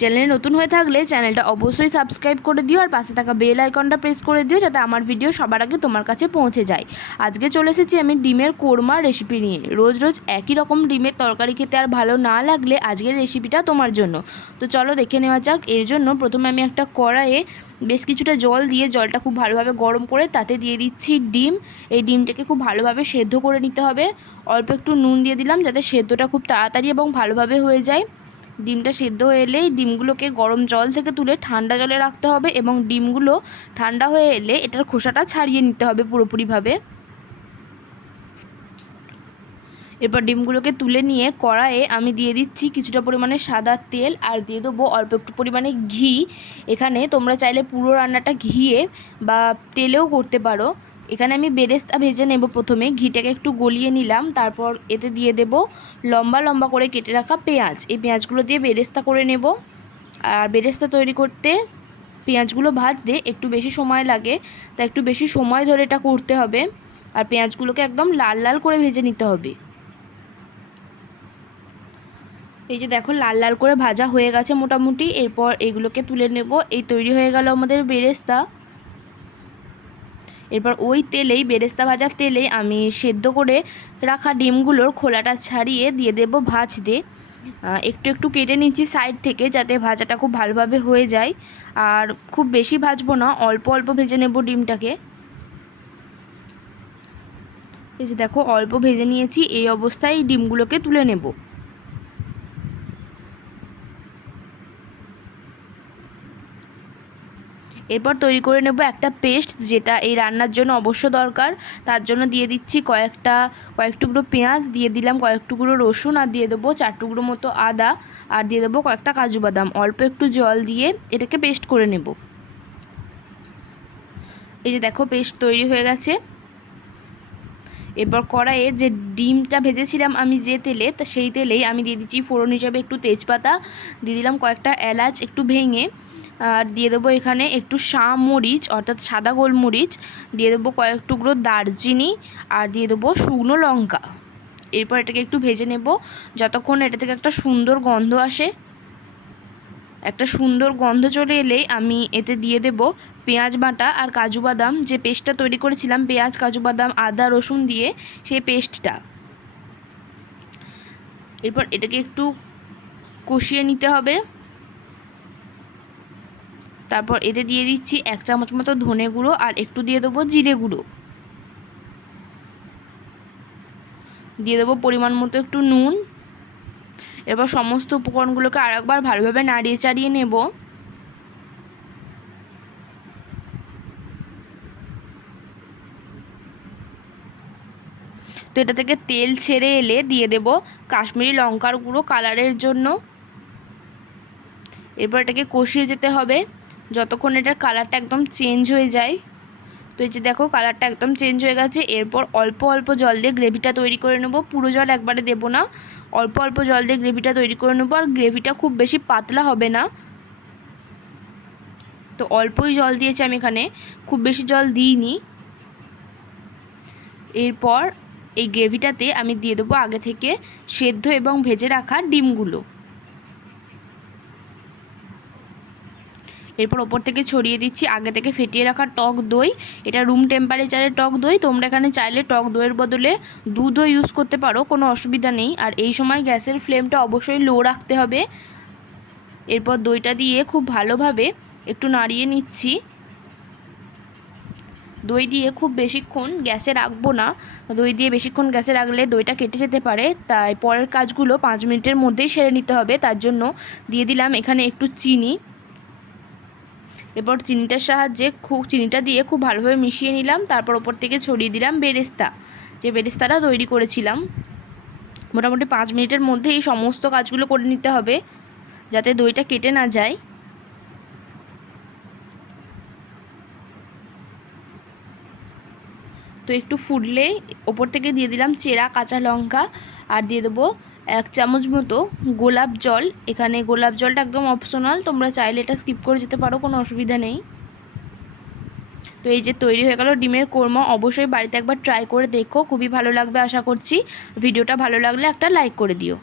চ্যানেলে নতুন হয়ে থাকলে চ্যানেলটা অবশ্যই সাবস্ক্রাইব করে দিও আর পাশে থাকা বেল আইকনটা প্রেস করে দিও যাতে আমার ভিডিও সবার আগে তোমার কাছে পৌঁছে যায়। আজকে চলে এসেছি আমি ডিমের কোরমা রেসিপি নিয়ে। রোজ রোজ একই রকম ডিমের তরকারি খেতে আর ভালো না লাগলে আজকের রেসিপিটা তোমার জন্য। তো চলো দেখে নেওয়া যাক। এর জন্য প্রথমে আমি একটা কড়াইয়ে বেশ কিছুটা জল দিয়ে জলটা খুব ভালোভাবে গরম করে তাতে দিয়ে দিচ্ছি ডিম। এই ডিমটাকে খুব ভালোভাবে সেদ্ধ করে নিতে হবে। অল্প একটু নুন দিয়ে দিলাম যাতে সেদ্ধটা খুব তাড়াতাড়ি এবং ভালোভাবে হয়ে যায়। ডিমটা সেদ্ধ হয়ে এলেই ডিমগুলোকে গরম জল থেকে তুলে ঠান্ডা জলে রাখতে হবে এবং ডিমগুলো ঠান্ডা হয়ে এলে এটার খোসাটা ছাড়িয়ে নিতে হবে পুরোপুরিভাবে। এরপর ডিমগুলোকে তুলে নিয়ে কড়াইয়ে আমি দিয়ে দিচ্ছি কিছুটা পরিমাণে সাদা তেল আর দিয়ে দেবো অল্প একটু পরিমাণে ঘি। এখানে তোমরা চাইলে পুরো রান্নাটা ঘিয়ে বা তেলেও করতে পারো। এখানে আমি বেরেস্তা ভেজে নেব। প্রথমে ঘিটাকে একটু গলিয়ে নিলাম, তারপর এতে দিয়ে দেব লম্বা লম্বা করে কেটে রাখা পেঁয়াজ। এই পেঁয়াজগুলো দিয়ে বেরেস্তা করে নেব। আর বেরেস্তা তৈরি করতে পেঁয়াজগুলো ভাজতে একটু বেশি সময় লাগে, তা একটু বেশি সময় ধরে এটা করতে হবে। আর পেঁয়াজগুলোকে একদম লাল লাল করে ভেজে নিতে হবে। এই যে দেখো লাল লাল করে ভাজা হয়ে গেছে মোটামুটি। এরপর এগুলোকে তুলে নেব। এই তৈরি হয়ে গেল আমাদের বেরেস্তা। এরপর ওই তেলেই বেরেস্তা ভাজার তেলেই আমি সেদ্ধ করে রাখা ডিমগুলোর খোলাটা ছাড়িয়ে দিয়ে দেব ভাজতে। একটু একটু কেটে নিচ্ছি সাইড থেকে যাতে ভাজাটা খুব ভালোভাবে হয়ে যায়। আর খুব বেশি ভাজবো না, অল্প অল্প ভেজে নেব ডিমটাকে। এই যে দেখো অল্প ভেজে নিয়েছি। এই অবস্থায় ডিমগুলোকে তুলে নেব। এরপর তৈরি করে নেব একটা পেস্ট, যেটা এই রান্নার জন্য অবশ্য দরকার। তার জন্য দিয়ে দিচ্ছি কয়েক টুকরো পেঁয়াজ, দিয়ে দিলাম কয়েক টুকরো রসুন, আর দিয়ে দেবো 4 টুকরো মতো আদা, আর দিয়ে দেবো কয়েকটা কাজু বাদাম। অল্প একটু জল দিয়ে এটাকে পেস্ট করে নেব। এই যে দেখো পেস্ট তৈরি হয়ে গেছে। এরপর কড়াইয়ে যে ডিমটা ভেজেছিলাম আমি যে তেলে, তা সেই তেলেই আমি দিয়ে দিচ্ছি ফোড়ন হিসাবে একটু তেজপাতা, দিয়ে দিলাম কয়েকটা এলাচ একটু ভেঙে, আর দিয়ে দেবো এখানে একটু মরিচ অর্থাৎ সাদা গোলমরিচ, দিয়ে দেবো কয়েক টুকরো দারচিনি, আর দিয়ে দেবো শুকনো লঙ্কা। এরপর এটাকে একটু ভেজে নেব যতক্ষণ এটা থেকে একটা সুন্দর গন্ধ আসে। একটা সুন্দর গন্ধ চলে এলেই আমি এতে দিয়ে দেব পেঁয়াজ বাটা আর কাজু বাদাম, যে পেস্টটা তৈরি করেছিলাম পেঁয়াজ কাজু বাদাম আদা রসুন দিয়ে, সেই পেস্টটা। এরপর এটাকে একটু কষিয়ে নিতে হবে। তারপর এতে দিয়ে দিচ্ছি 1 চামচ মতো ধনে গুঁড়ো আর একটু দিয়ে দেবো জিরে গুঁড়ো, দিয়ে দেবো পরিমাণ মতো একটু নুন। এবার সমস্ত উপকরণগুলোকে আরেকবার ভালোভাবে নাড়িয়ে চাড়িয়ে নেব। তো এটা থেকে তেল ছেড়ে এলে দিয়ে দেব কাশ্মীরি লঙ্কার গুঁড়ো কালারের জন্য। এরপর এটাকে কষিয়ে যেতে হবে যতক্ষণ এটার কালারটা একদম চেঞ্জ হয়ে যায়। তো এই যে দেখো কালারটা একদম চেঞ্জ হয়ে গেছে। এরপর অল্প অল্প জল দিয়ে গ্রেভিটা তৈরি করে নেব। পুরো জল একবারে দেব না, অল্প অল্প জল দিয়ে গ্রেভিটা তৈরি করে নেব। আর গ্রেভিটা খুব বেশি পাতলা হবে না, তো অল্পই জল দিয়েছি আমি এখানে, খুব বেশি জল দিইনি। এরপর এই গ্রেভিটাতে আমি দিয়ে দেবো আগে থেকে সেদ্ধ এবং ভেজে রাখা ডিমগুলো। এরপর ওপর থেকে ছড়িয়ে দিচ্ছি আগে থেকে ফেটিয়ে রাখা টক দই। এটা রুম টেম্পারেচারের টক দই। তোমরা এখানে চাইলে টক দইয়ের বদলে দুধও ইউজ করতে পারো, কোনো অসুবিধা নেই। আর এই সময় গ্যাসের ফ্লেমটা অবশ্যই লো রাখতে হবে। এরপর দইটা দিয়ে খুব ভালোভাবে একটু নাড়িয়ে নিচ্ছি। দই দিয়ে খুব বেশিক্ষণ গ্যাসে রাখবো না, দই দিয়ে বেশিক্ষণ গ্যাসে রাখলে দইটা কেটে যেতে পারে। তাই পরের কাজগুলো 5 মিনিটের মধ্যেই সেরে নিতে হবে। তার জন্য দিয়ে দিলাম এখানে একটু চিনি। এরপর চিনিটার সাহায্যে চিনিটা দিয়ে খুব ভালোভাবে মিশিয়ে নিলাম। তারপর ওপর থেকে ছড়িয়ে দিলাম বেরেস্তা, যে বেরেস্তাটা তৈরি করেছিলাম। মোটামুটি 5 মিনিটের মধ্যে এই সমস্ত কাজগুলো করে নিতে হবে যাতে দইটা কেটে না যায়। তো একটু ফুটলেই ওপর থেকে দিয়ে দিলাম চেরা কাঁচা লঙ্কা, আর দিয়ে দেবো 1 চামচ মতো গোলাপ জল। এখানে গোলাপ জলটা একদম অপশনাল, তোমরা চাইলে এটা স্কিপ করে যেতে পারো, কোনো অসুবিধা নেই। তো এই যে তৈরি হয়ে গেল ডিমের কোরমা। অবশ্যই বাড়িতে একবার ট্রাই করে দেখো, খুবই ভালো লাগবে আশা করছি। ভিডিওটা ভালো লাগলে একটা লাইক করে দিও।